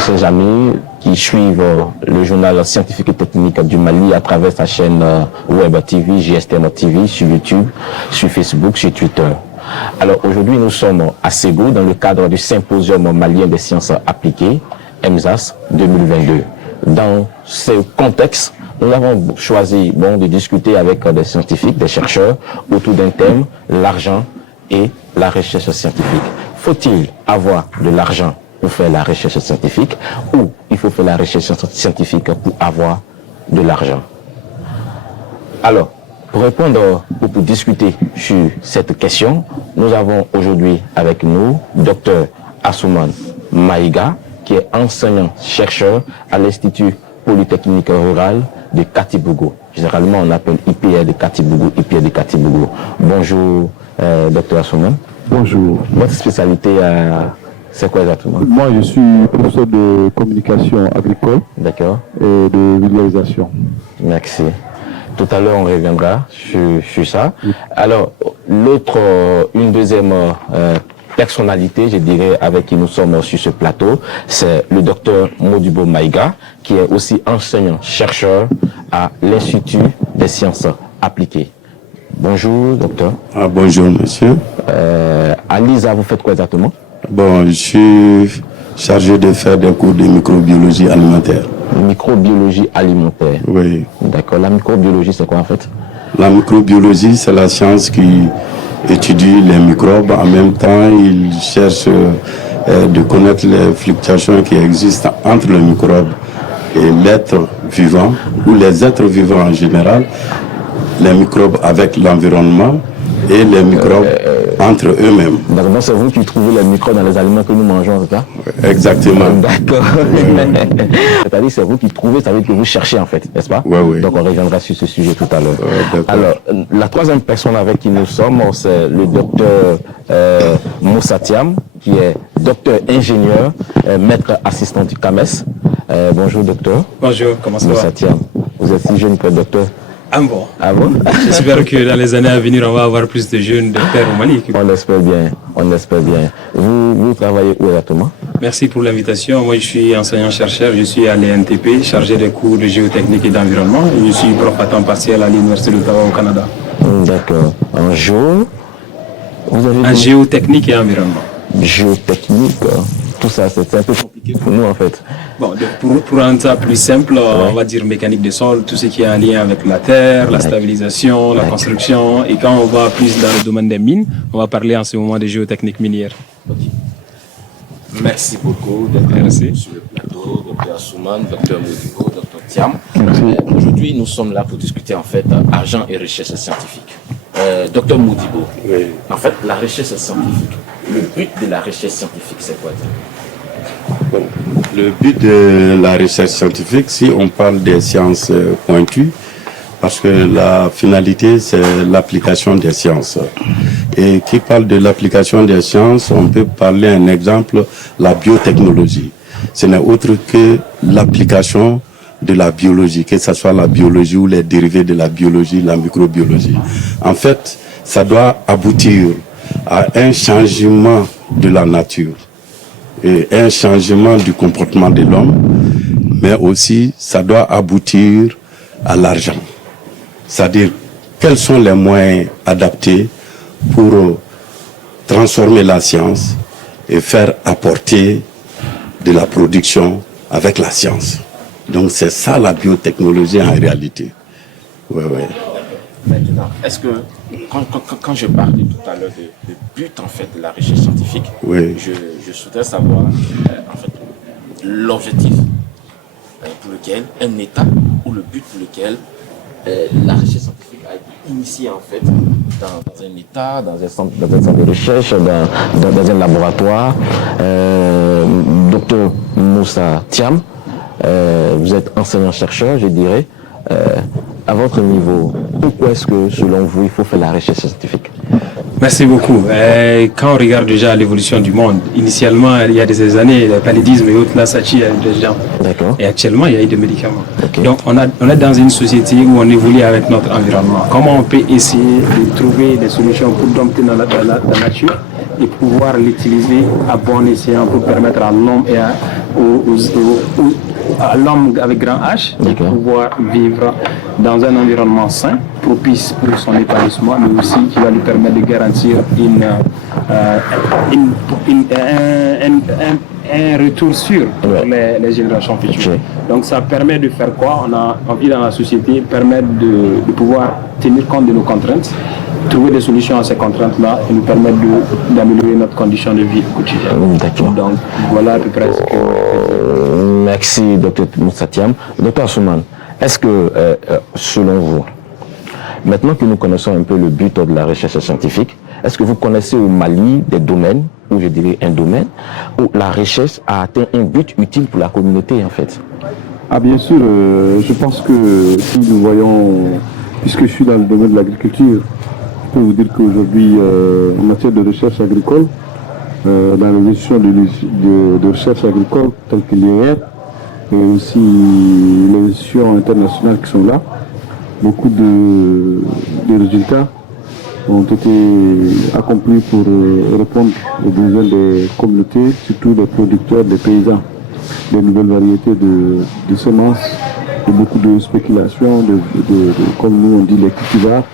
chers amis qui suivent le journal scientifique et technique du Mali à travers sa chaîne web TV, GSTN TV, sur YouTube, sur Facebook, sur Twitter. Alors aujourd'hui, nous sommes à Ségou dans le cadre du Symposium malien des sciences appliquées, EMSAS 2022. Dans ce contexte, nous avons choisi de discuter avec des scientifiques, des chercheurs, autour d'un thème, l'argent et la recherche scientifique. Faut-il avoir de l'argent pour faire la recherche scientifique ou il faut faire la recherche scientifique pour avoir de l'argent? Alors, pour répondre ou pour discuter sur cette question, nous avons aujourd'hui avec nous Dr Asuman Maïga, qui est enseignant-chercheur à l'Institut Polytechnique Rural de Katibougou. Généralement, on appelle IPR de Katibougou, IPR de Katibougou. Bonjour, Dr Asuman. Bonjour. Votre spécialité, c'est quoi exactement? Moi, je suis professeur de communication agricole. D'accord. Et de vulgarisation. Merci. Tout à l'heure, on reviendra sur ça. Oui. Alors, une deuxième personnalité, je dirais, avec qui nous sommes sur ce plateau, c'est le docteur Modibo Maïga, qui est aussi enseignant-chercheur à l'Institut des sciences appliquées. Bonjour, docteur. Bonjour, monsieur. À l'ISA, vous faites quoi exactement? Bon, je suis chargé de faire des cours de microbiologie alimentaire. Microbiologie alimentaire. Oui. D'accord. La microbiologie, c'est quoi en fait? La microbiologie, c'est la science qui étudie les microbes. En même temps, il cherche de connaître les fluctuations qui existent entre le microbe et l'être vivant, ou les êtres vivants en général, les microbes avec l'environnement et les microbes entre eux-mêmes. Donc c'est vous qui trouvez les microbes dans les aliments que nous mangeons, c'est ça? Exactement. D'accord. C'est-à-dire c'est vous qui trouvez, ça veut dire que vous cherchez en fait, n'est-ce pas? Oui, oui. Donc on reviendra sur ce sujet tout à l'heure. Alors, la troisième personne avec qui nous sommes, c'est le docteur Moussa Thiam, qui est docteur ingénieur, maître assistant du CAMES. Bonjour docteur. Bonjour, comment ça va? Moussa Thiam, vous êtes si jeune pour être docteur. Ah bon? Ah bon? J'espère que dans les années à venir, on va avoir plus de jeunes docteurs au Mali. On espère bien, on espère bien. Vous travaillez où exactement? Merci pour l'invitation. Moi, je suis enseignant-chercheur, je suis à l'ENTP, chargé des cours de géotechnique et d'environnement. Je suis prof à temps partiel à l'Université d'Ottawa au Canada. D'accord. En géotechnique et environnement. Géotechnique, tout ça, c'est un peu compliqué pour nous en fait. Bon, pour rendre ça plus simple, on va dire mécanique des sols, tout ce qui est en lien avec la terre, la stabilisation, la construction. Et quand on va plus dans le domaine des mines, on va parler en ce moment de géotechnique minière. Okay. Merci beaucoup d'être sur le plateau, Dr Asuman, Dr Modibo, Dr Thiam. Aujourd'hui, nous sommes là pour discuter en fait argent et recherche scientifique. Dr Modibo, oui. En fait, la recherche scientifique, le but de la recherche scientifique, c'est quoi? Bon, le but de la recherche scientifique, si on parle des sciences pointues, parce que la finalité, c'est l'application des sciences. Et qui parle de l'application des sciences, on peut parler un exemple, la biotechnologie. Ce n'est autre que l'application de la biologie, que ce soit la biologie ou les dérivés de la biologie, la microbiologie. En fait, ça doit aboutir à un changement de la nature et un changement du comportement de l'homme, mais aussi ça doit aboutir à l'argent. C'est-à-dire, quels sont les moyens adaptés pour transformer la science et faire apporter de la production avec la science. Donc c'est ça la biotechnologie en réalité. Ouais, ouais. Maintenant, est-ce que, quand je parlais tout à l'heure de but en fait de la recherche scientifique, oui. je souhaiterais savoir en fait l'objectif pour lequel un État ou le but pour lequel la recherche scientifique a été initiée en fait dans un État, dans un centre de recherche, dans un laboratoire. Docteur Moussa Thiam, vous êtes enseignant-chercheur, je dirais. À votre niveau, pourquoi est-ce que, selon vous, il faut faire la recherche scientifique? Merci beaucoup. Quand on regarde déjà l'évolution du monde, initialement, il y a des années, le paludisme et autres, là, ça tue des gens. D'accord. Et actuellement, il y a eu des médicaments. Okay. Donc, on est dans une société où on évolue avec notre environnement. Comment on peut essayer de trouver des solutions pour dompter dans la nature et pouvoir l'utiliser à bon escient pour permettre à l'homme et à l'homme avec grand H de pouvoir vivre dans un environnement sain, propice pour son épanouissement, mais aussi qui va lui permettre de garantir un retour sûr pour les générations futures. Donc ça permet de faire quoi? On vit dans la société, permettre de pouvoir tenir compte de nos contraintes, trouver des solutions à ces contraintes-là et nous permettre d'améliorer notre condition de vie quotidienne. D'accord. Donc voilà à peu près ce que... Merci, Dr Moussa Thiam. Dr Asuman, est-ce que, selon vous, maintenant que nous connaissons un peu le but de la recherche scientifique, est-ce que vous connaissez au Mali des domaines, ou je dirais un domaine, où la recherche a atteint un but utile pour la communauté en fait? Ah bien sûr, je pense que si nous voyons, puisque je suis dans le domaine de l'agriculture, je peux vous dire qu'aujourd'hui, en matière de recherche agricole, dans les institutions de recherche agricole telles que l'IER, et aussi les institutions internationales qui sont là, beaucoup de résultats ont été accomplis pour répondre aux besoins des communautés, surtout des producteurs, des paysans, des nouvelles variétés de semences, et beaucoup de spéculations, comme nous on dit les cultivars.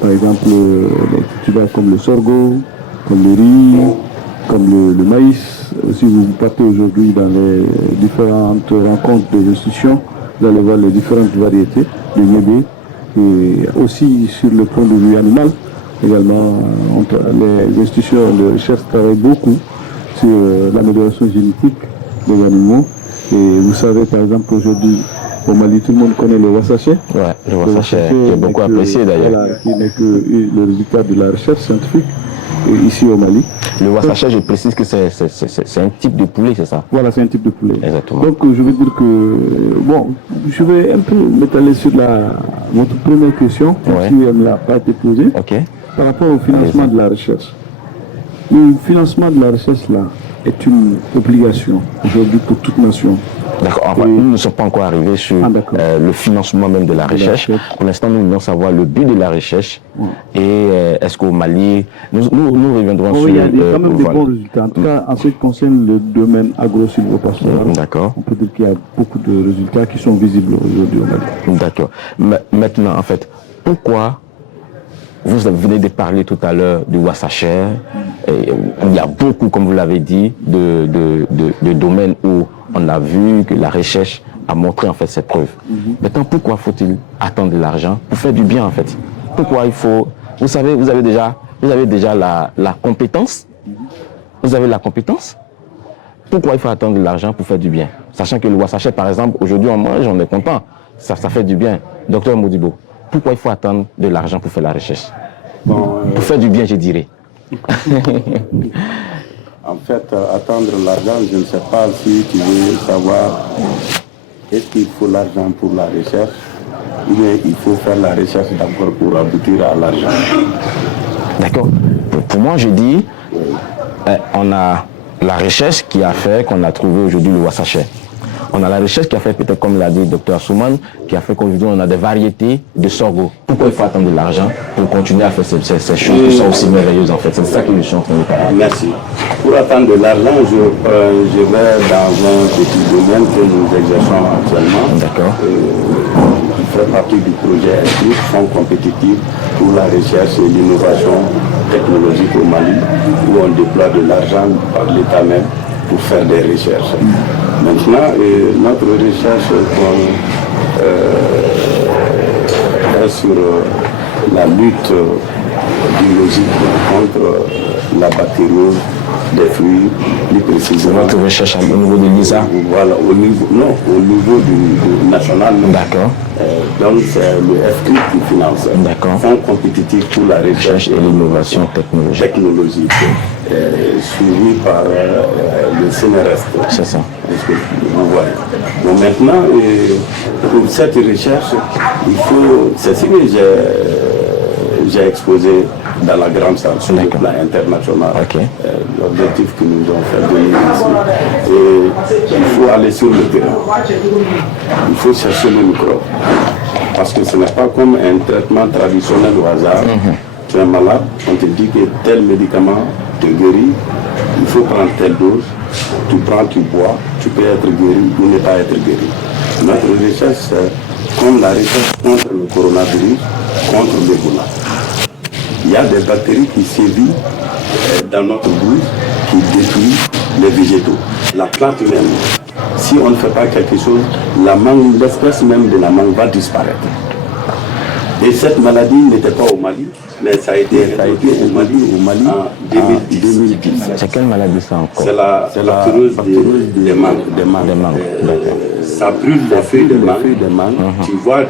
Par exemple, les cultivars comme le sorgho, comme le riz, comme le maïs. Si vous partez aujourd'hui dans les différentes rencontres des institutions, vous allez voir les différentes variétés de niébé. Et aussi sur le point de vue animal, également, les institutions de recherche travaillent beaucoup sur l'amélioration génétique des animaux. Et vous savez par exemple qu'aujourd'hui, au Mali, tout le monde connaît le wassaché. Oui, le wassaché qui est beaucoup apprécié d'ailleurs. Voilà, qui n'est que le résultat de la recherche scientifique ici au Mali. Le wassaché, je précise que c'est un type de poulet, c'est ça? Voilà, c'est un type de poulet. Exactement. Donc je veux dire que, bon, je vais un peu m'étaler sur votre première question, qui ne l'a pas été posée, par rapport au financement de la recherche. Le financement de la recherche, là, est une obligation aujourd'hui pour toute nation. D'accord. Enfin, nous ne sommes pas encore arrivés sur le financement même de la recherche. Pour l'instant, nous voulons savoir le but de la recherche et est-ce qu'au Mali, nous reviendrons sur... Il y a quand même des bons résultats. En tout cas, en ce qui concerne le domaine agro-silvopastoral, on peut dire qu'il y a beaucoup de résultats qui sont visibles aujourd'hui au Mali. D'accord. Maintenant, en fait, pourquoi vous venez de parler tout à l'heure du wassacher? Il y a beaucoup, comme vous l'avez dit, de domaines où on a vu que la recherche a montré en fait cette preuve. Maintenant, pourquoi faut-il attendre de l'argent pour faire du bien en fait? Pourquoi il faut... Vous savez, vous avez déjà la compétence. Vous avez la compétence. Pourquoi il faut attendre de l'argent pour faire du bien? Sachant que le wassacher, par exemple, aujourd'hui on mange, on est content. Ça fait du bien. Docteur Modibo, pourquoi il faut attendre de l'argent pour faire la recherche? Pour faire du bien, je dirais. En fait, attendre l'argent, je ne sais pas si tu veux savoir est-ce qu'il faut l'argent pour la recherche ou bien il faut faire la recherche d'abord pour aboutir à l'argent. D'accord. Pour moi, je dis, on a la recherche qui a fait qu'on a trouvé aujourd'hui le wassacher. On a la recherche qui a fait, peut-être comme l'a dit le Dr Asuman, qui a fait qu'aujourd'hui on a des variétés de sorgho. Pourquoi il faut attendre de l'argent pour continuer à faire ces choses qui sont aussi merveilleuses en fait? C'est ça que je suis en train de parler. Merci. Pour attendre de l'argent, je vais dans un petit domaine que nous exerçons actuellement. D'accord. Qui fait partie du projet ESPRIT, Fonds compétitif pour la recherche et l'innovation technologique au Mali, où on déploie de l'argent par l'État même pour faire des recherches. Maintenant, notre recherche est sur la lutte biologique contre la bactériose des fruits, plus précisément. Votre recherche au niveau de l'ISA? Voilà, au niveau du national. D'accord. Donc c'est le ESPRIT qui finance. D'accord. Fonds compétitif pour la recherche et l'innovation technologique. Suivi par le CNRS. C'est ça. Vous voyez. Donc maintenant, pour cette recherche, il faut, c'est ce que j'ai exposé dans la grande salle sur le plan international. L'objectif que nous avons fait venir ici. Et il faut aller sur le terrain. Il faut chercher le microbe. Parce que ce n'est pas comme un traitement traditionnel au hasard. Tu es malade, on te dit que tel médicament te guérit, il faut prendre telle dose. tu prends, tu bois, tu peux être guéri ou ne pas être guéri. Notre recherche, c'est comme la recherche contre le coronavirus, contre l'Ebola. Il y a des bactéries qui sévissent dans notre bouche, qui détruisent les végétaux. La plante même, si on ne fait pas quelque chose, la mangue, l'espèce même de la mangue va disparaître. Et cette maladie n'était pas au Mali, mais ça a été au Mali en 2010. C'est quelle maladie ça encore? C'est la bactériose des mangues. Ça brûle les feuilles de mangue. Tu vois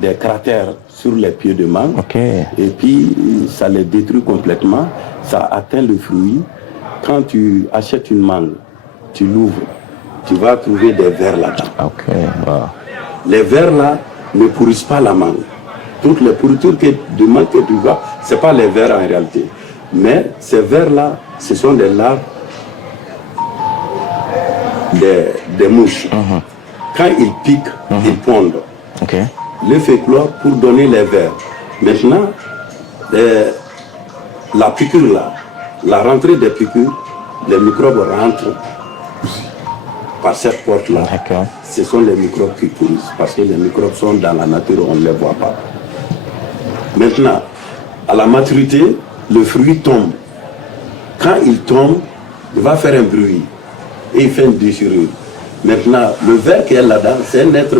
des cratères sur les pieds de mangue. Okay. Et puis ça les détruit complètement. Ça atteint le fruit. Quand tu achètes une mangue, tu l'ouvres, tu vas trouver des vers là-dedans. Okay. Wow. Les vers là ne pourrissent pas la mangue. Toutes les pourritures de mangue que tu vois, ce n'est pas les vers en réalité. Mais ces vers là, ce sont des larves des mouches. Quand ils piquent, ils pondent. Okay. Le féclore pour donner les vers. Maintenant, la piqûre là, la rentrée des piqûres, les microbes rentrent par cette porte-là. D'accord. Ce sont les microbes qui pourrissent parce que les microbes sont dans la nature, on ne les voit pas. Maintenant, à la maturité, le fruit tombe. Quand il tombe, il va faire un bruit et il fait une déchirure. Maintenant, le ver qui est là-dedans, c'est un être.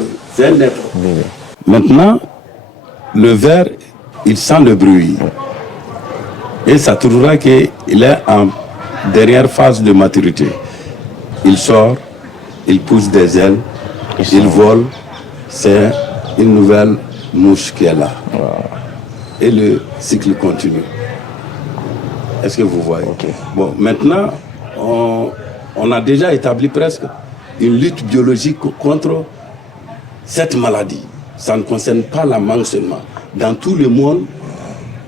Maintenant, le ver, il sent le bruit. Et ça trouvera qu'il est en dernière phase de maturité. Il sort, il pousse des ailes, il vole. C'est une nouvelle mouche qui est là. Wow. Et le cycle continue. Est-ce que vous voyez? Okay. Bon, maintenant, on a déjà établi presque une lutte biologique contre cette maladie. Ça ne concerne pas la mangue seulement. Dans tout le monde,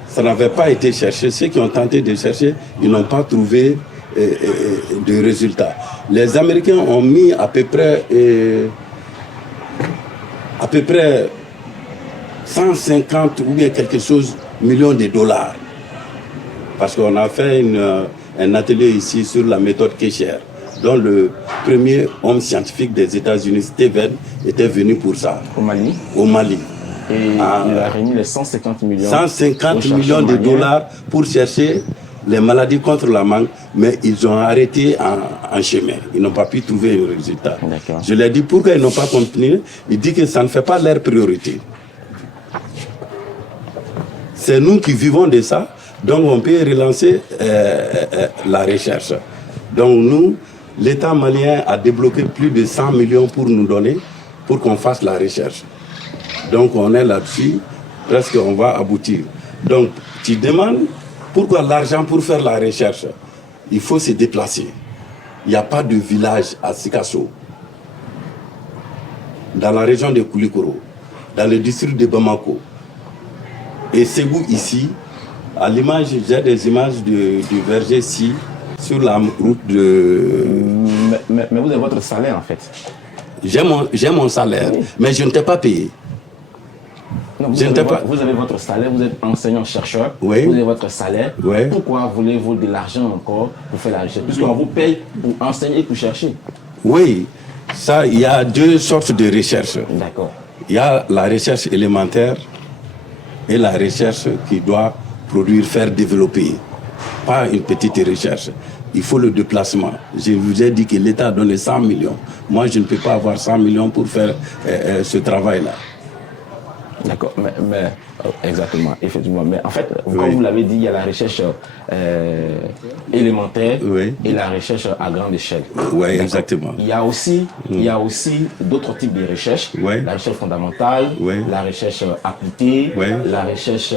ça n'avait pas été cherché. Ceux qui ont tenté de chercher, ils n'ont pas trouvé de résultats. Les Américains ont mis à peu près 150 ou bien quelque chose millions de dollars. Parce qu'on a fait un atelier ici sur la méthode Kesher, dont le premier homme scientifique des États-Unis, Steven, était venu pour ça. Au Mali. Au Mali. Et il a réuni les 150 millions. 150 millions de dollars pour chercher les maladies contre la mangue, mais ils ont arrêté en chemin. Ils n'ont pas pu trouver un résultat. Je leur ai dit pourquoi ils n'ont pas continué. Ils disent que ça ne fait pas leur priorité. C'est nous qui vivons de ça, donc on peut relancer la recherche. Donc nous, l'État malien a débloqué plus de 100 millions pour nous donner, pour qu'on fasse la recherche. Donc on est là-dessus, presque on va aboutir. Donc tu demandes pourquoi l'argent pour faire la recherche? Il faut se déplacer. Il n'y a pas de village à Sikasso, dans la région de Koulikoro, dans le district de Bamako. Et Ségou ici, à l'image, j'ai des images du verger ici, sur la route de... Mais vous avez votre salaire en fait. J'ai mon salaire, oui. Mais je ne t'ai pas payé. Non, vous avez votre salaire, vous êtes enseignant-chercheur, oui. Vous avez votre salaire. Oui. Pourquoi voulez-vous de l'argent encore pour faire la recherche? Puisqu'on vous paye pour enseigner et pour chercher. Oui, ça, il y a deux sortes de recherches. D'accord. Il y a la recherche élémentaire et la recherche qui doit produire, faire développer. Pas une petite recherche. Il faut le déplacement. Je vous ai dit que l'État a donné 100 millions. Moi, je ne peux pas avoir 100 millions pour faire ce travail-là. D'accord, mais exactement, effectivement. Mais en fait, comme vous l'avez dit, il y a la recherche élémentaire et la recherche à grande échelle. Oui, exactement. Il y a aussi d'autres types de recherches. La recherche fondamentale, la recherche appliquée, la recherche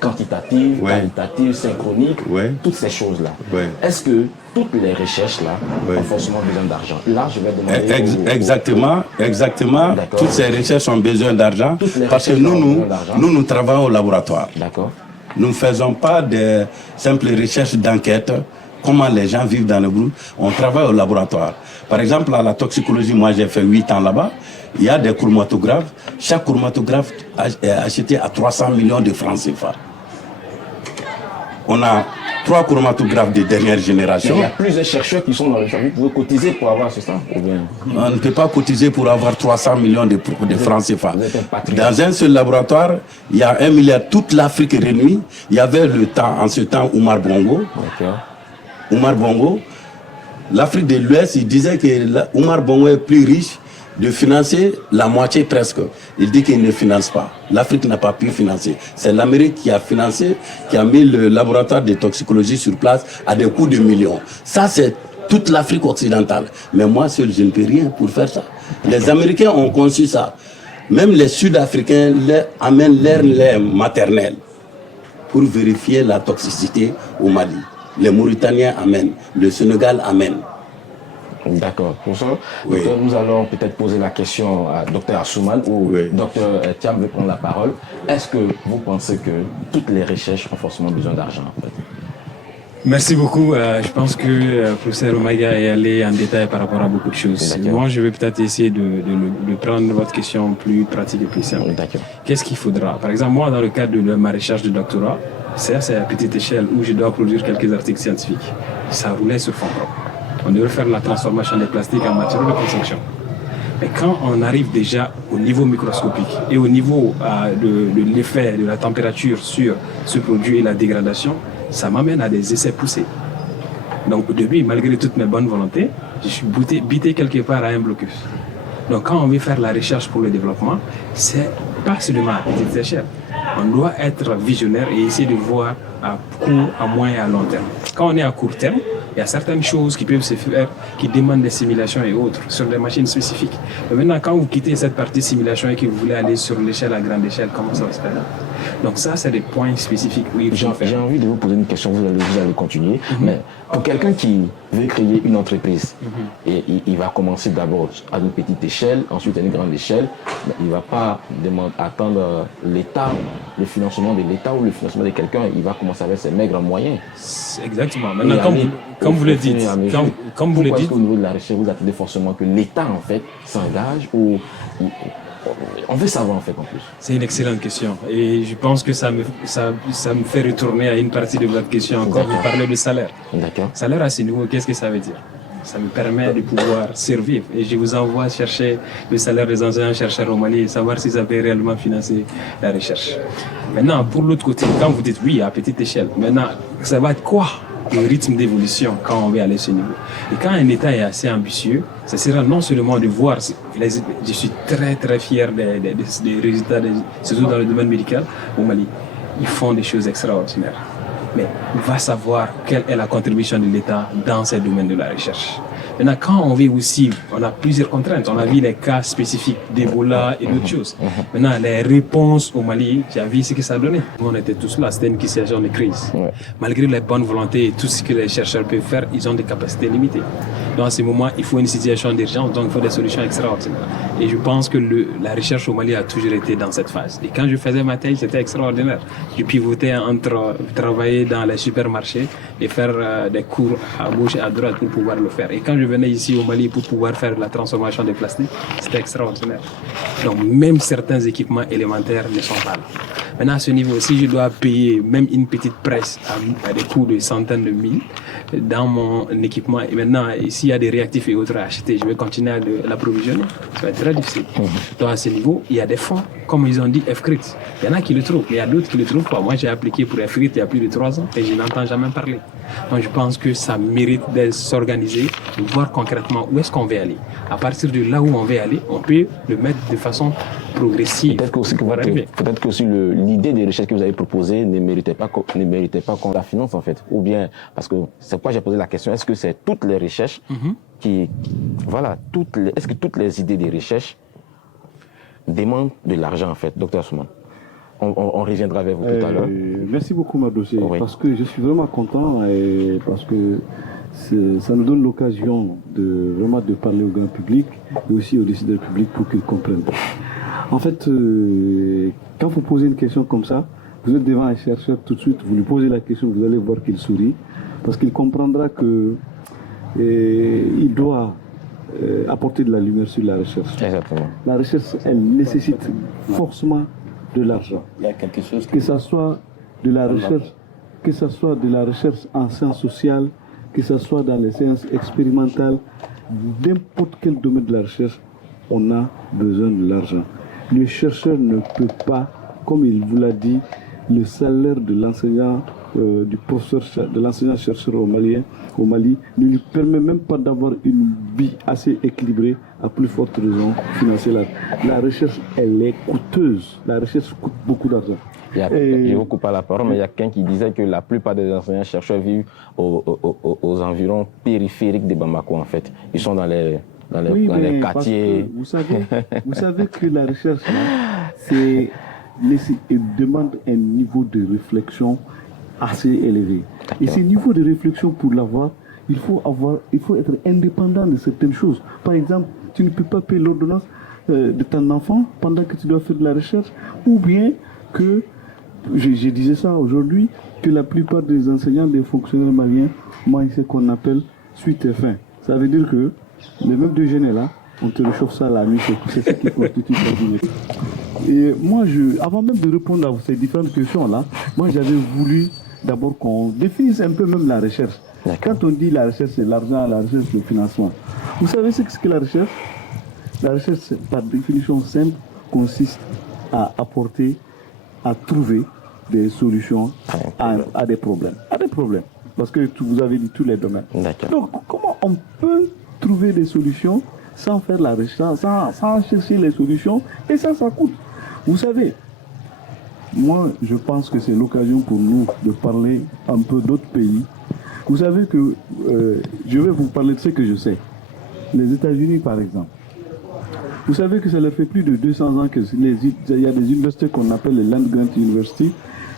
quantitative, qualitative, synchronique, toutes ces choses-là. Est-ce que toutes les recherches-là ont forcément besoin d'argent? Là, je vais demander... Exactement. Toutes ces recherches ont besoin d'argent parce que nous travaillons au laboratoire. D'accord. Nous ne faisons pas de simples recherches d'enquête, comment les gens vivent dans le groupe. On travaille au laboratoire. Par exemple, à la toxicologie, moi j'ai fait 8 ans là-bas. Il y a des chromatographes. Chaque chromatographe est acheté à 300 millions de francs CFA. On a 3 chromatographes de dernière génération. Mais il y a plusieurs chercheurs qui sont dans le service. Vous pouvez cotiser pour avoir ce ça ou bien... On ne peut pas cotiser pour avoir 300 millions de francs CFA. Vous êtes un patriote. Dans un seul laboratoire, il y a 1 milliard. Toute l'Afrique réunie. Il y avait en ce temps, Oumar Bongo. D'accord. Oumar Bongo. L'Afrique de l'Ouest, il disait que Oumar Bongo est plus riche de financer la moitié presque. Il dit qu'il ne finance pas. L'Afrique n'a pas pu financer. C'est l'Amérique qui a financé, qui a mis le laboratoire de toxicologie sur place à des coûts de millions. Ça, c'est toute l'Afrique occidentale. Mais moi seul, je ne peux rien pour faire ça. Les Américains ont conçu ça. Même les Sud-Africains amènent leur lait maternel pour vérifier la toxicité au Mali. Les Mauritaniens amènent. Le Sénégal amène. D'accord. Pour ça, Oui. docteur, nous allons peut-être poser la question à Dr Assouman ou Oui. Dr Thiam veut prendre la parole. Est-ce que vous pensez que toutes les recherches ont forcément besoin d'argent en fait? Merci beaucoup. Je pense que le professeur Omaga est allé en détail par rapport à beaucoup de choses. D'accord. Moi, je vais peut-être essayer de prendre votre question plus pratique et plus simple. D'accord. Qu'est-ce qu'il faudra? Par exemple, moi, dans le cadre de ma recherche de doctorat, c'est à petite échelle où je dois produire quelques articles scientifiques. Ça roulait sur fond propre. On devrait faire la transformation des plastiques en matière de construction. Mais quand on arrive déjà au niveau microscopique et au niveau de l'effet de la température sur ce produit et la dégradation, ça m'amène à des essais poussés. Donc au début, malgré toutes mes bonnes volontés, je suis bité quelque part à un blocus. Donc quand on veut faire la recherche pour le développement, c'est pas seulement à petite échelle. On doit être visionnaire et essayer de voir à court, à moyen et à long terme. Quand on est à court terme, il y a certaines choses qui peuvent se faire, qui demandent des simulations et autres sur des machines spécifiques. Mais maintenant, quand vous quittez cette partie simulation et que vous voulez aller sur l'échelle à grande échelle, comment ça va se faire? Donc ça, c'est des points spécifiques où il faut faire. J'ai envie de vous poser une question, vous allez continuer. Mais pour quelqu'un qui veut créer une entreprise, et il va commencer d'abord à une petite échelle, ensuite à une grande échelle, mais il ne va pas attendre l'État, le financement de l'État ou le financement de quelqu'un, il va commencer avec ses maigres moyens. Exactement. Maintenant, comme vous le dites, comme vous le dites, au niveau de la recherche, vous attendez forcément que l'État en fait s'engage ou on veut savoir en fait en plus. C'est une excellente question et je pense que ça me fait retourner à une partie de votre question encore. Vous parlez de salaire. D'accord. Salaire à ce niveau, qu'est-ce que ça veut dire? Ça me permet de pouvoir survivre et je vous envoie chercher le salaire des enseignants chercheurs au Mali et savoir si ça peut réellement financer la recherche. Maintenant, pour l'autre côté, quand vous dites oui à petite échelle, maintenant, ça va être quoi le rythme d'évolution quand on va aller à ce niveau? Et quand un État est assez ambitieux, ça sera non seulement de voir, je suis très très fier des résultats, surtout dans le domaine médical au Mali. Ils font des choses extraordinaires. Mais on va savoir quelle est la contribution de l'État dans ces domaines de la recherche. Maintenant, quand on vit aussi, on a plusieurs contraintes. On a vu les cas spécifiques d'Ebola et d'autres choses. Maintenant, les réponses au Mali, j'ai vu ce que ça donnait. On était tous là, c'était une situation de crise. Ouais. Malgré les bonnes volontés et tout ce que les chercheurs peuvent faire, ils ont des capacités limitées. Donc, à ce moment, il faut une situation d'urgence, donc il faut des solutions extraordinaires. Et je pense que la recherche au Mali a toujours été dans cette phase. Et quand je faisais ma thèse, c'était extraordinaire. Je pivotais entre travailler dans les supermarchés et faire des cours à gauche et à droite pour pouvoir le faire. Et quand je venais ici au Mali pour pouvoir faire la transformation des plastiques, c'était extraordinaire. Donc même certains équipements élémentaires ne sont pas là. Maintenant à ce niveau, si je dois payer même une petite presse à des coûts de centaines de mille dans mon équipement, et maintenant s'il y a des réactifs et autres à acheter, je vais continuer à l'approvisionner, ça va être très difficile. Donc à ce niveau, il y a des fonds, comme ils ont dit, FCRIT. Il y en a qui le trouvent, mais il y a d'autres qui ne le trouvent pas. Moi j'ai appliqué pour FCRIT il y a plus de 3 ans et je n'entends jamais parler. Donc je pense que ça mérite de s'organiser, de voir concrètement où est-ce qu'on veut aller. À partir de là où on veut aller, on peut le mettre de façon progressive. Peut-être que aussi l'idée des recherches que vous avez proposées ne méritait pas qu'on la finance en fait. Ou bien, parce que c'est pourquoi j'ai posé la question, est-ce que c'est toutes les recherches est-ce que toutes les idées des recherches demandent de l'argent en fait, Dr Assouman? On reviendra vers vous tout à l'heure. Merci beaucoup, Madossé, oui. Parce que je suis vraiment content et parce que ça nous donne l'occasion de vraiment de parler au grand public et aussi aux décideurs publics pour qu'ils comprennent. En fait, quand vous posez une question comme ça, vous êtes devant un chercheur tout de suite, vous lui posez la question, vous allez voir qu'il sourit parce qu'il comprendra que il doit apporter de la lumière sur la recherche. Exactement. La recherche, elle nécessite forcément de l'argent. Il y a quelque chose que ça soit de la recherche que ce soit de la recherche en sciences sociales, que ce soit dans les sciences expérimentales, n'importe quel domaine de la recherche, on a besoin de l'argent. Le chercheur ne peut pas, comme il vous l'a dit, le salaire de l'enseignant, du professeur, de l'enseignant-chercheur au Mali, ne lui permet même pas d'avoir une vie assez équilibrée, à plus forte raison financière. La recherche, elle est coûteuse. La recherche coûte beaucoup d'argent. Je vous coupe pas la parole, mais il y a quelqu'un qui disait que la plupart des enseignants-chercheurs vivent aux environs périphériques de Bamako, en fait. Ils sont dans les quartiers. Vous savez que la recherche, demande un niveau de réflexion assez élevé. Et ce niveau de réflexion, pour l'avoir, il faut être indépendant de certaines choses. Par exemple, tu ne peux pas payer l'ordonnance de ton enfant pendant que tu dois faire de la recherche, ou bien que, je disais ça aujourd'hui, que la plupart des enseignants, des fonctionnaires maliens, mangent ce qu'on appelle suite et faim. Ça veut dire que les mêmes déjeuners là, on te réchauffe ça la nuit, c'est ce qui constitue ta dîner. Et moi, avant même de répondre à ces différentes questions-là, moi j'avais voulu d'abord qu'on définisse un peu même la recherche. Quand on dit la recherche, c'est l'argent, la recherche, c'est le financement. Vous savez ce que la recherche? La recherche, par définition simple, consiste à apporter, à trouver des solutions à des problèmes. À des problèmes. Parce que vous avez dit tous les domaines. Donc, comment on peut trouver des solutions sans faire la recherche, sans chercher les solutions, et ça coûte. Vous savez, moi, je pense que c'est l'occasion pour nous de parler un peu d'autres pays. Vous savez que, je vais vous parler de ce que je sais. Les États-Unis, par exemple. Vous savez que ça leur fait plus de 200 ans qu'il y a des universités qu'on appelle les Land Grant University,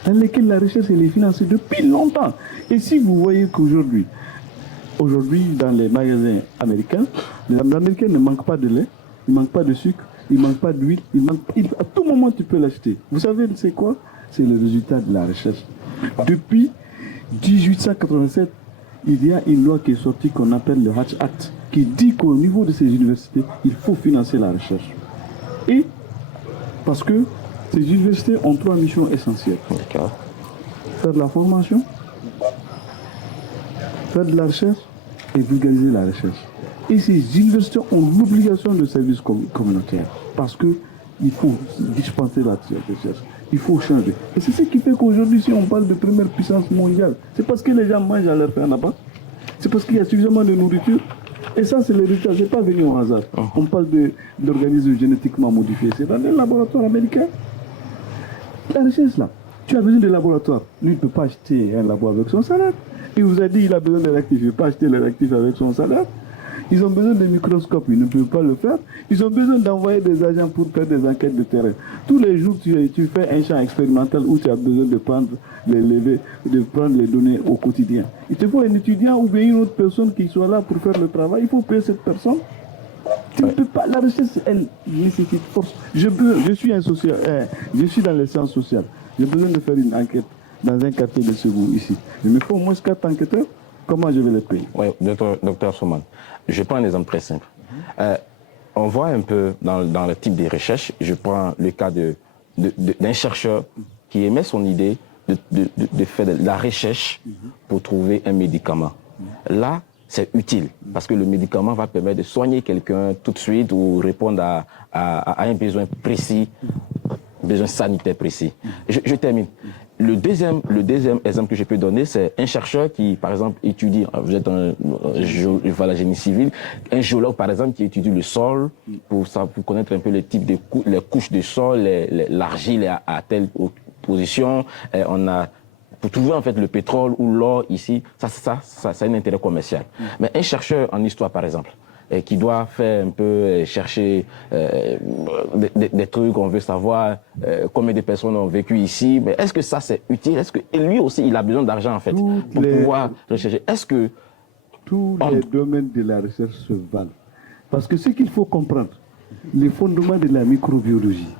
dans lesquelles la recherche elle est financée depuis longtemps. Et si vous voyez qu'aujourd'hui, dans les magasins américains, les Américains ne manquent pas de lait, ils ne manquent pas de sucre, ils ne manquent pas d'huile, à tout moment tu peux l'acheter. Vous savez c'est quoi? C'est le résultat de la recherche. Depuis 1887, il y a une loi qui est sortie qu'on appelle le Hatch Act, qui dit qu'au niveau de ces universités, il faut financer la recherche. Et parce que ces universités ont 3 missions essentielles. Faire de la formation, faire de la recherche et vulgariser la recherche. Et ces universités ont l'obligation de service communautaire parce qu'il faut dispenser la recherche. Il faut changer. Et c'est ce qui fait qu'aujourd'hui, si on parle de première puissance mondiale, c'est parce que les gens mangent à leur faim là-bas. C'est parce qu'il y a suffisamment de nourriture. Et ça, c'est le résultat. Ce n'est pas venu au hasard. On parle d'organismes génétiquement modifiés. C'est dans les laboratoires américains. La recherche, là, tu as besoin de laboratoire. Lui, il ne peut pas acheter un labo avec son salaire. Il vous a dit qu'il a besoin de réactifs. Il ne peut pas acheter les réactifs avec son salaire. Ils ont besoin de microscopes, ils ne peuvent pas le faire. Ils ont besoin d'envoyer des agents pour faire des enquêtes de terrain. Tous les jours, tu fais un champ expérimental où tu as besoin de prendre les données au quotidien. Il te faut un étudiant ou bien une autre personne qui soit là pour faire le travail. Il faut payer cette personne. Tu ne peux pas. La recherche, elle nécessite force. Je suis dans les sciences sociales. J'ai besoin de faire une enquête dans un quartier de Ségou ici. Il me faut au moins 4 enquêteurs. Comment je vais les payer? Oui, docteur Souman, je prends un exemple très simple. On voit un peu dans le type de recherche, je prends le cas d'un chercheur qui émet son idée de faire de la recherche pour trouver un médicament. Là, c'est utile parce que le médicament va permettre de soigner quelqu'un tout de suite ou répondre à un besoin précis, besoin sanitaire précis. Je termine. Le deuxième exemple que je peux donner, c'est un chercheur qui, par exemple, étudie, vous êtes un génie civil, un géologue, par exemple, qui étudie le sol pour connaître un peu les types les couches de sol, l'argile à telle position. Pour trouver en fait le pétrole ou l'or ici, ça a un intérêt commercial. Mais un chercheur en histoire, par exemple, qui doit faire un peu chercher des trucs, on veut savoir combien de personnes ont vécu ici, mais est-ce que ça c'est utile? Et lui aussi il a besoin d'argent en fait pour pouvoir rechercher. Est-ce que tous les domaines de la recherche se valent? Parce que ce qu'il faut comprendre, les fondements de la microbiologie,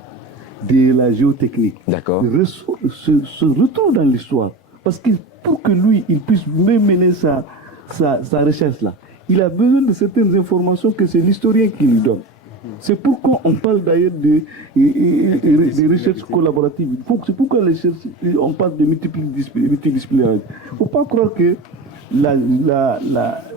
de la géotechnique, se retrouvent dans l'histoire. Parce que pour que lui il puisse mener sa recherche là, il a besoin de certaines informations que c'est l'historien qui lui donne. C'est pourquoi on parle d'ailleurs des recherches collaboratives. C'est pourquoi on parle de multidisciplinarité. Il ne faut pas croire que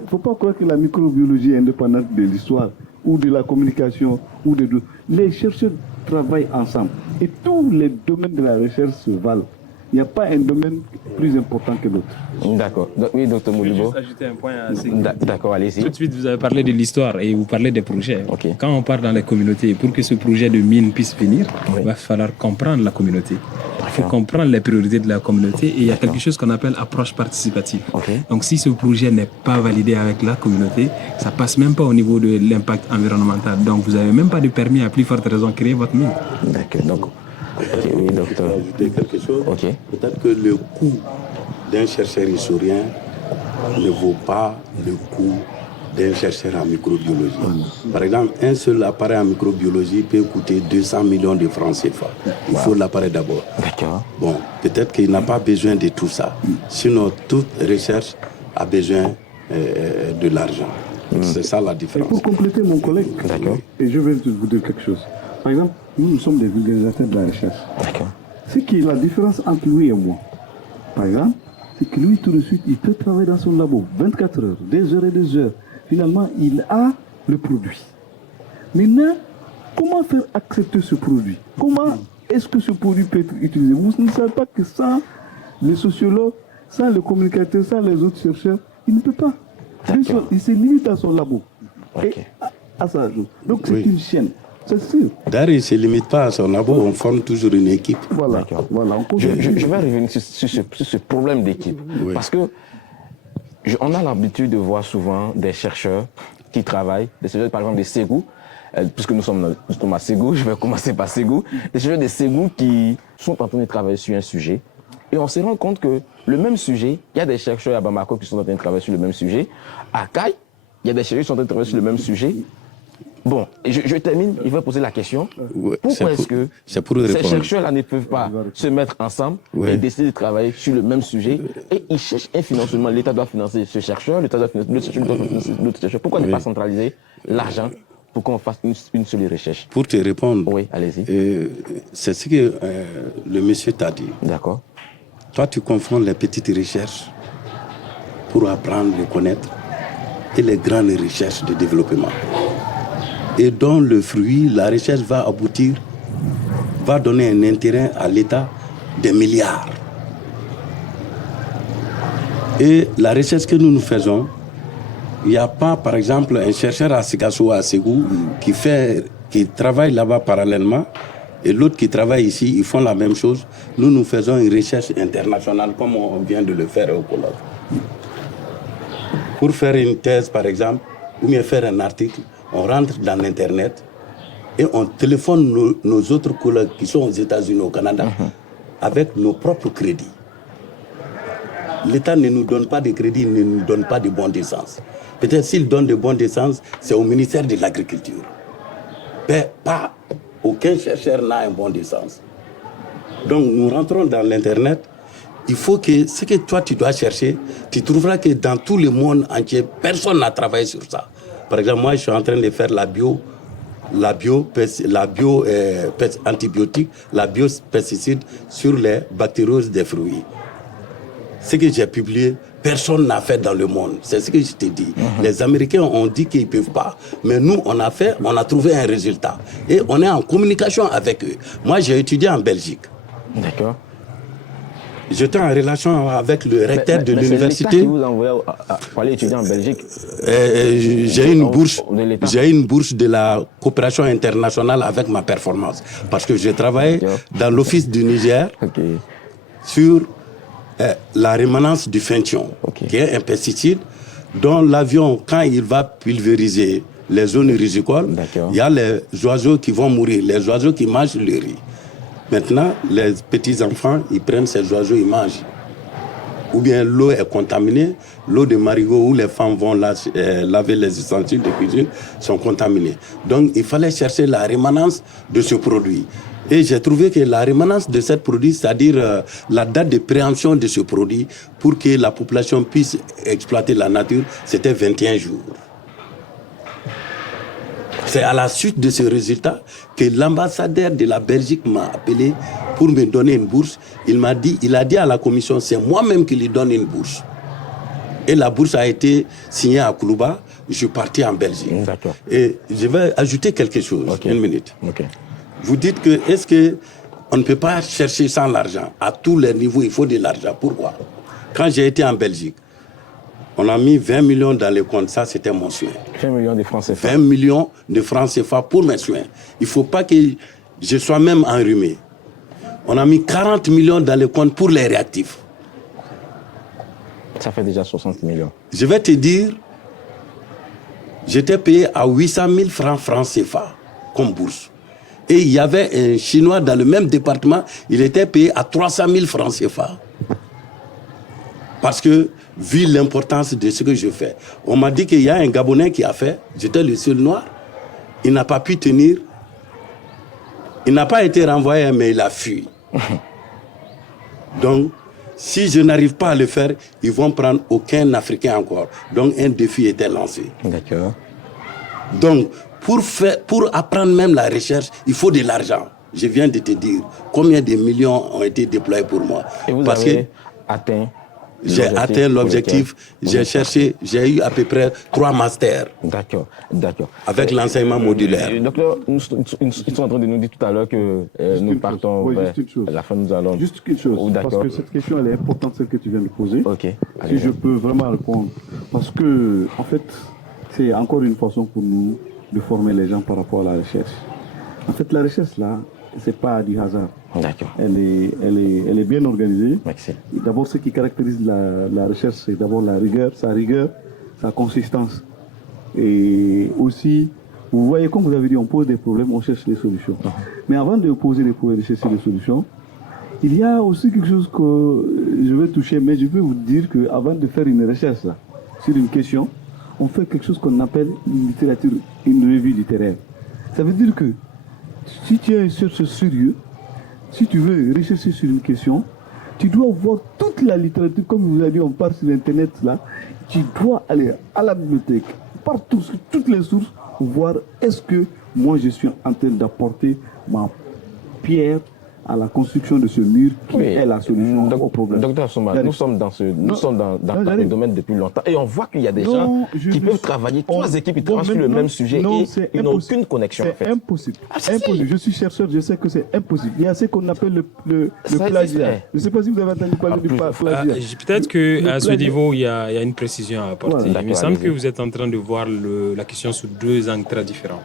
faut pas croire que la microbiologie est indépendante de l'histoire ou de la communication ou de tout. Les chercheurs travaillent ensemble et tous les domaines de la recherche se valent. Il n'y a pas un domaine plus important que l'autre. D'accord. Oui, docteur Je vais Modibo. juste ajouter un point assez D'accord, allez-y. Tout de suite, vous avez parlé de l'histoire et vous parlez des projets. Ok. Quand on part dans les communautés, pour que ce projet de mine puisse finir, Oui. il va falloir comprendre la communauté. Il faut D'accord. comprendre les priorités de la communauté et il y a quelque chose qu'on appelle approche participative. Ok. Donc si ce projet n'est pas validé avec la communauté, ça passe même pas au niveau de l'impact environnemental. Donc vous n'avez même pas de permis, à plus forte raison, créer votre mine. D'accord. Donc, ok, oui, docteur. Ajouter quelque chose. Ok. Peut-être que le coût d'un chercheur historien ne vaut pas le coût d'un chercheur en microbiologie. Par exemple, un seul appareil en microbiologie peut coûter 200 millions de francs CFA. Il faut l'appareil d'abord. D'accord. Bon, peut-être qu'il n'a pas besoin de tout ça. Sinon, toute recherche a besoin de l'argent. C'est ça la Et différence. pour compléter mon collègue, D'accord. et je vais vous dire quelque chose. Par exemple, nous sommes des vulgarisateurs de la recherche. D'accord. Ce qui est la différence entre lui et moi, par exemple, c'est que lui, tout de suite, il peut travailler dans son labo 24 heures, des heures et des heures. Finalement, il a le produit. Maintenant, comment faire accepter ce produit? Comment est-ce que ce produit peut être utilisé? Vous ne savez pas que sans les sociologues, sans les communicateurs, sans les autres chercheurs, il ne peut pas. Il se limite à son labo. Et à sa chose. Donc c'est Oui. une chaîne. C'est sûr. D'ailleurs, il ne se limite pas à son labo, on forme toujours une équipe. Voilà. Voilà. On Je continue. vais revenir sur ce problème d'équipe. Oui. Parce que on a l'habitude de voir souvent des chercheurs qui travaillent, des chercheurs par exemple des Ségou, puisque nous sommes à Ségou, je vais commencer par Ségou, des chercheurs des Ségou qui sont en train de travailler sur un sujet. Et on se rend compte que le même sujet, il y a des chercheurs à Bamako qui sont en train de travailler sur le même sujet. À Caille, il y a des chercheurs qui sont en train de travailler sur le même sujet. Bon, et je termine, il va poser la question. Ouais, Pourquoi est-ce que c'est pour ces répondre. chercheurs-là ne peuvent pas se mettre ensemble Ouais. et décider de travailler sur le même sujet et ils cherchent un financement. L'État doit financer ce chercheur, l'État doit financer l'autre chercheur, l'État doit financer l'autre chercheur. Pourquoi ne pas centraliser l'argent pour qu'on fasse une seule recherche? Pour te répondre, Oui, allez-y. C'est ce que le monsieur t'a dit. D'accord. Toi, tu confonds les petites recherches pour apprendre, les connaître, et les grandes recherches de développement. Et dont le fruit, la recherche va aboutir, va donner un intérêt à l'État des milliards. Et la recherche que nous faisons, il n'y a pas, par exemple, un chercheur à Sikasso ou à Ségou qui travaille là-bas parallèlement et l'autre qui travaille ici, ils font la même chose. Nous faisons une recherche internationale comme on vient de le faire au colloque. Pour faire une thèse, par exemple, ou bien faire un article, on rentre dans l'Internet et on téléphone nos autres collègues qui sont aux États-Unis, au Canada, avec nos propres crédits. L'État ne nous donne pas de crédit, ne nous donne pas de bons d'essence. Peut-être s'il donne de bons d'essence, c'est au ministère de l'Agriculture. Mais pas, aucun chercheur n'a un bon d'essence. Donc nous rentrons dans l'Internet. Il faut que ce que toi tu dois chercher, tu trouveras que dans tout le monde entier, personne n'a travaillé sur ça. Par exemple, moi je suis en train de faire antibiotique, la biopesticide sur les bactérioses des fruits. Ce que j'ai publié, personne n'a fait dans le monde. C'est ce que je t'ai dit. Les Américains ont dit qu'ils ne peuvent pas. Mais nous, on a fait, on a trouvé un résultat. Et on est en communication avec eux. Moi, j'ai étudié en Belgique. D'accord. J'étais en relation avec le recteur de Mais l'université. c'est l'État qui vous envoie pour aller étudier en Belgique. J'ai une bourse, De l'État. j'ai une bourse de la coopération internationale avec ma performance. Parce que j'ai travaillé D'accord. dans l'office du Niger Ok. sur la rémanence du fenthion, Ok. qui est un pesticide dont l'avion, quand il va pulvériser les zones rizicoles, D'accord. il y a les oiseaux qui vont mourir, les oiseaux qui mangent le riz. Maintenant, les petits-enfants, ils prennent ces oiseaux, ils mangent. Ou bien l'eau est contaminée, l'eau de marigot où les femmes vont laver les ustensiles de cuisine sont contaminées. Donc, il fallait chercher la rémanence de ce produit. Et j'ai trouvé que la rémanence de ce produit, c'est-à-dire la date de préemption de ce produit, pour que la population puisse exploiter la nature, c'était 21 jours. C'est à la suite de ce résultat que l'ambassadeur de la Belgique m'a appelé pour me donner une bourse. Il a dit à la commission, c'est moi-même qui lui donne une bourse. Et la bourse a été signée à Koulouba. Je suis parti en Belgique. D'accord. Et je vais ajouter quelque chose. Okay. Une minute. Okay. Vous dites que est-ce que on ne peut pas chercher sans l'argent? À tous les niveaux, il faut de l'argent. Pourquoi? Quand j'ai été en Belgique, on a mis 20 millions dans les comptes. Ça, c'était mon soin. 20 millions de francs CFA. 20 millions de francs CFA pour mes soins. Il ne faut pas que je sois même enrhumé. On a mis 40 millions dans les comptes pour les réactifs. Ça fait déjà 60 millions. Je vais te dire, j'étais payé à 800 000 francs CFA comme bourse. Et il y avait un Chinois dans le même département, il était payé à 300 000 francs CFA. Parce que, vu l'importance de ce que je fais, on m'a dit qu'il y a un Gabonais qui a fait, j'étais le seul noir, il n'a pas pu tenir, il n'a pas été renvoyé, mais il a fui. Donc, si je n'arrive pas à le faire, ils vont prendre aucun Africain encore. Donc, un défi était lancé. D'accord. Donc, pour apprendre même la recherche, il faut de l'argent. Je viens de te dire combien de millions ont été déployés pour moi. Et vous avez atteint j'ai atteint l'objectif, j'ai eu à peu près 3 masters. D'accord, d'accord. Avec l'enseignement modulaire. Docteur, ils sont en train de nous dire tout à l'heure que nous partons vers la fin, nous allons... Juste quelque chose, parce que cette question elle est importante, celle que tu viens de poser. Ok. Si je peux vraiment répondre. Parce que, en fait, c'est encore une façon pour nous de former les gens par rapport à la recherche. En fait, la recherche, là, c'est pas du hasard. D'accord. Elle est bien organisée. Merci. D'abord, ce qui caractérise la recherche, c'est d'abord la rigueur, sa consistance. Et aussi, vous voyez, comme vous avez dit, on pose des problèmes, on cherche des solutions. Mais avant de poser des problèmes, de chercher des solutions, il y a aussi quelque chose que je vais toucher, mais je peux vous dire qu'avant de faire une recherche là, sur une question, on fait quelque chose qu'on appelle une littérature, une revue littéraire. Ça veut dire que si tu es un chercheur sérieux, si tu veux rechercher sur une question, tu dois voir toute la littérature, comme vous avez dit, on part sur Internet là, tu dois aller à la bibliothèque, partout, sur toutes les sources, pour voir est-ce que moi je suis en train d'apporter ma pierre à la construction de ce mur qui est la solution au problème. Docteur Souma, nous sommes dans le domaine depuis longtemps et on voit qu'il y a des gens qui peuvent travailler, toutes les équipes qui travaillent sur le même sujet et ils n'ont aucune connexion en fait. C'est impossible. Impossible. Je suis chercheur, je sais que c'est impossible. Il y a ce qu'on appelle le plagiat. Je ne sais pas si vous avez entendu parler du plagiat. Peut-être qu'à ce niveau, il y a une précision à apporter. Il me semble que vous êtes en train de voir la question sous 2 angles très différents.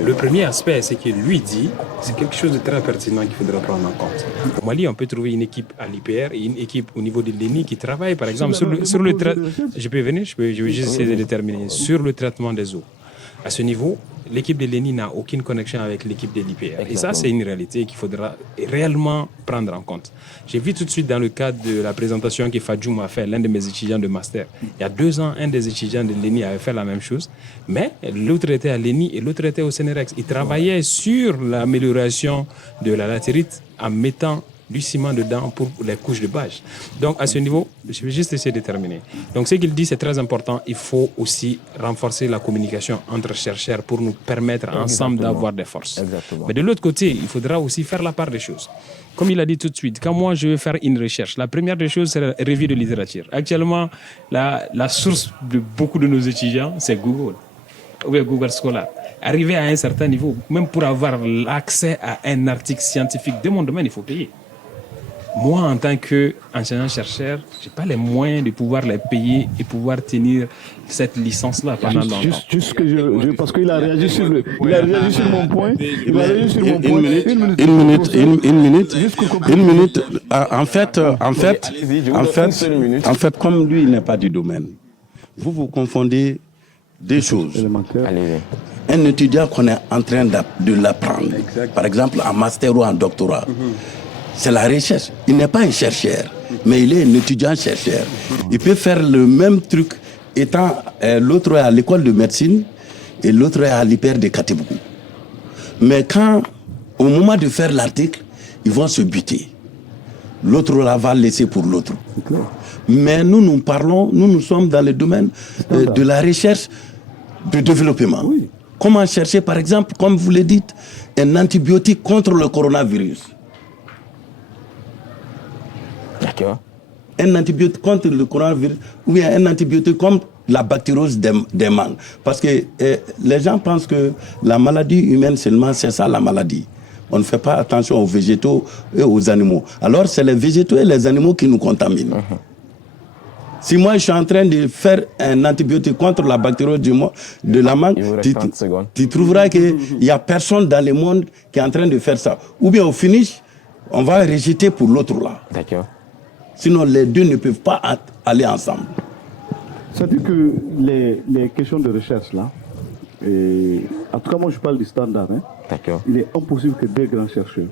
Le premier aspect, c'est que lui dit, c'est quelque chose de très pertinent qu'il faudra prendre en compte. Au Mali, on peut trouver une équipe à l'IPR et une équipe au niveau de l'ENI qui travaille, par exemple, sur le traitement. Je peux venir, je vais juste essayer de terminer. Sur le traitement des eaux. À ce niveau, l'équipe de l'ENI n'a aucune connexion avec l'équipe de l'IPR. Et ça, c'est une réalité qu'il faudra réellement prendre en compte. J'ai vu tout de suite dans le cadre de la présentation que Fadjoum a fait, l'un de mes étudiants de master. Il y a 2 ans, un des étudiants de l'ENI avait fait la même chose, mais l'autre était à l'ENI et l'autre était au CNRX. Ils travaillaient sur l'amélioration de la latérite en mettant du ciment dedans pour les couches de bâche. Donc, à ce niveau, je vais juste essayer de terminer. Donc, ce qu'il dit, c'est très important. Il faut aussi renforcer la communication entre chercheurs pour nous permettre ensemble d'avoir des forces. Exactement. Mais de l'autre côté, il faudra aussi faire la part des choses. Comme il a dit tout de suite, quand moi je veux faire une recherche, la première des choses, c'est la revue de littérature. Actuellement, la source de beaucoup de nos étudiants, c'est Google. Ou bien Google Scholar. Arriver à un certain niveau, même pour avoir l'accès à un article scientifique de mon domaine, il faut payer. Moi, en tant qu'enseignant-chercheur, je n'ai pas les moyens de pouvoir les payer et pouvoir tenir cette licence-là pendant longtemps. Juste que parce qu'il a réagi sur mon point. Il a réagi sur mon point. Une minute. En fait, comme lui, il n'est pas du domaine, vous confondez 2 choses. Un étudiant qu'on est en train de l'apprendre, par exemple en master ou en doctorat, c'est la recherche. Il n'est pas un chercheur, mais il est un étudiant-chercheur. Il peut faire le même truc étant l'autre est à l'école de médecine et l'autre est à l'IPR de Katiboukou. Mais quand, au moment de faire l'article, ils vont se buter. L'autre là va laisser pour l'autre. Mais nous parlons, nous sommes dans le domaine de la recherche, du développement. Oui. Comment chercher, par exemple, comme vous le dites, un antibiotique contre le coronavirus. D'accord. Un antibiotique contre le coronavirus ou bien un antibiotique contre la bactériose des mangues. Parce que les gens pensent que la maladie humaine seulement, c'est ça la maladie. On ne fait pas attention aux végétaux et aux animaux. Alors, c'est les végétaux et les animaux qui nous contaminent. Si moi, je suis en train de faire un antibiotique contre la bactériose de la mangue, tu trouveras qu'il n'y a personne dans le monde qui est en train de faire ça. Ou bien au finish, on va rejeter pour l'autre là. D'accord. Sinon, les deux ne peuvent pas aller ensemble. C'est-à-dire que les questions de recherche là, en tout cas moi je parle du standard, hein, D'accord. il est impossible que deux grands chercheurs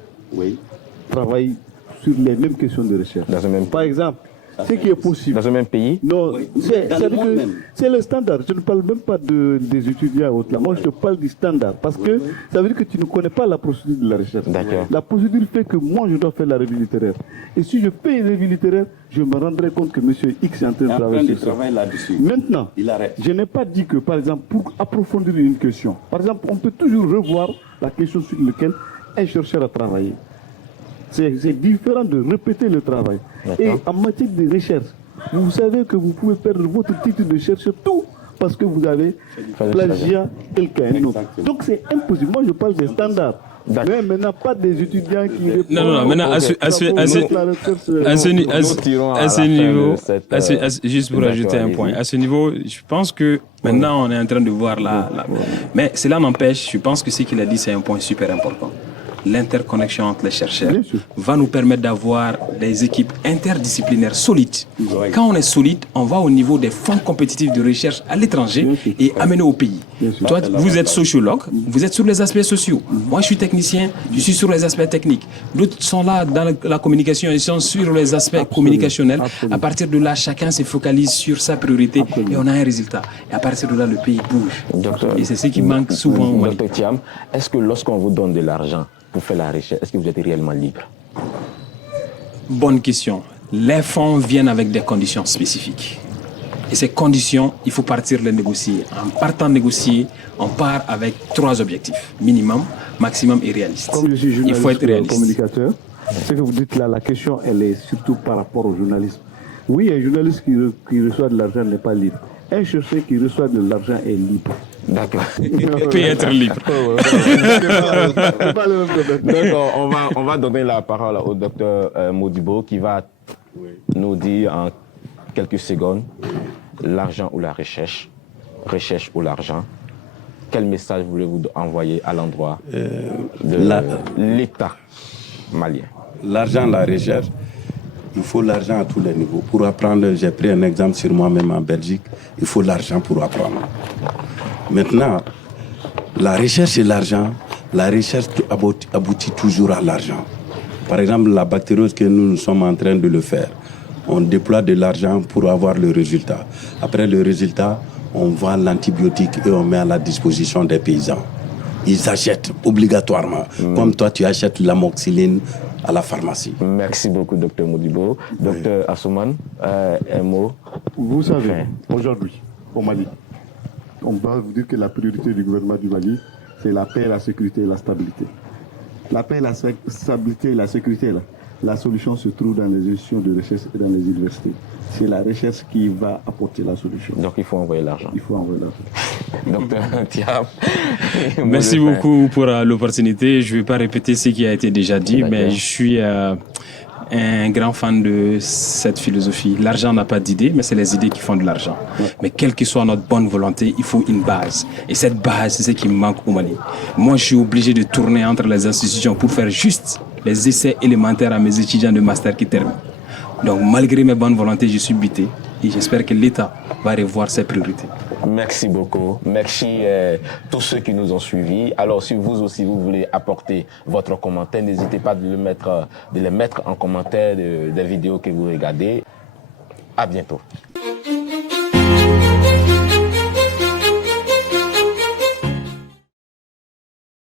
travaillent sur les mêmes questions de recherche. Dans un même Par exemple, ce qui est possible. Dans un même pays? Non, même. c'est le standard. Je ne parle même pas des étudiants autres. Là. Moi, je te parle du standard. Parce que ça veut dire que tu ne connais pas la procédure de la recherche. D'accord. La procédure fait que moi, je dois faire la revue littéraire. Et si je fais une revue littéraire, je me rendrai compte que M. X est en train de travailler sur ça. là-dessus. Maintenant, Il arrête. je n'ai pas dit que, par exemple, pour approfondir une question, par exemple, on peut toujours revoir la question sur laquelle un chercheur a travaillé. C'est différent de répéter le travail. Et en matière de recherche, vous savez que vous pouvez perdre votre titre de chercheur tout parce que vous avez plagiat quelqu'un. Donc c'est impossible. Moi je parle des standards. Mais maintenant pas des étudiants qui répondent. Non, maintenant à ce niveau, juste pour ajouter un point, à ce niveau, je pense que maintenant on est en train de voir mais cela n'empêche, je pense que ce qu'il a dit c'est un point super important. L'interconnexion entre les chercheurs va nous permettre d'avoir des équipes interdisciplinaires solides. Quand on est solide, on va au niveau des fonds compétitifs de recherche à l'étranger et amener au pays. Toi, vous êtes sociologue, vous êtes sur les aspects sociaux. Moi, je suis technicien, je suis sur les aspects techniques. D'autres sont là dans la communication, ils sont sur les aspects communicationnels. À partir de là, chacun se focalise sur sa priorité et on a un résultat. Et à partir de là, le pays bouge. Et c'est ce qui manque souvent au Mali. Dr Thiam, est-ce que lorsqu'on vous donne de l'argent pour faire la recherche, est-ce que vous êtes réellement libre? Bonne question. Les fonds viennent avec des conditions spécifiques. Et ces conditions, il faut partir les négocier. En partant négocier, on part avec 3 objectifs. Minimum, maximum et réaliste. Comme je suis journaliste, il faut être réaliste. Communicateur, ce que vous dites là, la question, elle est surtout par rapport au journalisme. Oui, un journaliste qui reçoit de l'argent n'est pas libre. Un chercheur qui reçoit de l'argent est libre. D'accord. Peut être libre. Donc, on va donner la parole au docteur Modibo qui va nous dire en quelques secondes l'argent ou la recherche ou l'argent. Quel message voulez-vous envoyer à l'endroit de l'État malien? L'argent, la recherche, il faut l'argent à tous les niveaux. Pour apprendre, j'ai pris un exemple sur moi-même en Belgique, il faut l'argent pour apprendre. Maintenant, la recherche et l'argent, la recherche aboutit toujours à l'argent. Par exemple, la bactériose que nous sommes en train de le faire, on déploie de l'argent pour avoir le résultat. Après le résultat, on vend l'antibiotique et on met à la disposition des paysans. Ils achètent obligatoirement, comme toi tu achètes l'amoxicilline à la pharmacie. Merci beaucoup, docteur Modibo. Docteur Assouman, un mot. Vous savez, aujourd'hui, au Mali, on va vous dire que la priorité du gouvernement du Mali, c'est la paix, la sécurité et la stabilité. La paix, la stabilité et la sécurité, là, la solution se trouve dans les institutions de recherche et dans les universités. C'est la recherche qui va apporter la solution. Donc il faut envoyer l'argent. Il faut envoyer l'argent. Docteur Thiam. Merci beaucoup pour l'opportunité. Je ne vais pas répéter ce qui a été déjà dit, mais je suis un grand fan de cette philosophie. L'argent n'a pas d'idée, mais c'est les idées qui font de l'argent. Mais quelle que soit notre bonne volonté, il faut une base. Et cette base, c'est ce qui me manque au Mali. Moi, je suis obligé de tourner entre les institutions pour faire juste les essais élémentaires à mes étudiants de master qui terminent. Donc, malgré mes bonnes volontés, je suis buté. Et j'espère que l'État va revoir ses priorités. Merci beaucoup. Merci tous ceux qui nous ont suivis. Alors, si vous aussi, vous voulez apporter votre commentaire, n'hésitez pas de les mettre en commentaire des vidéos que vous regardez. À bientôt.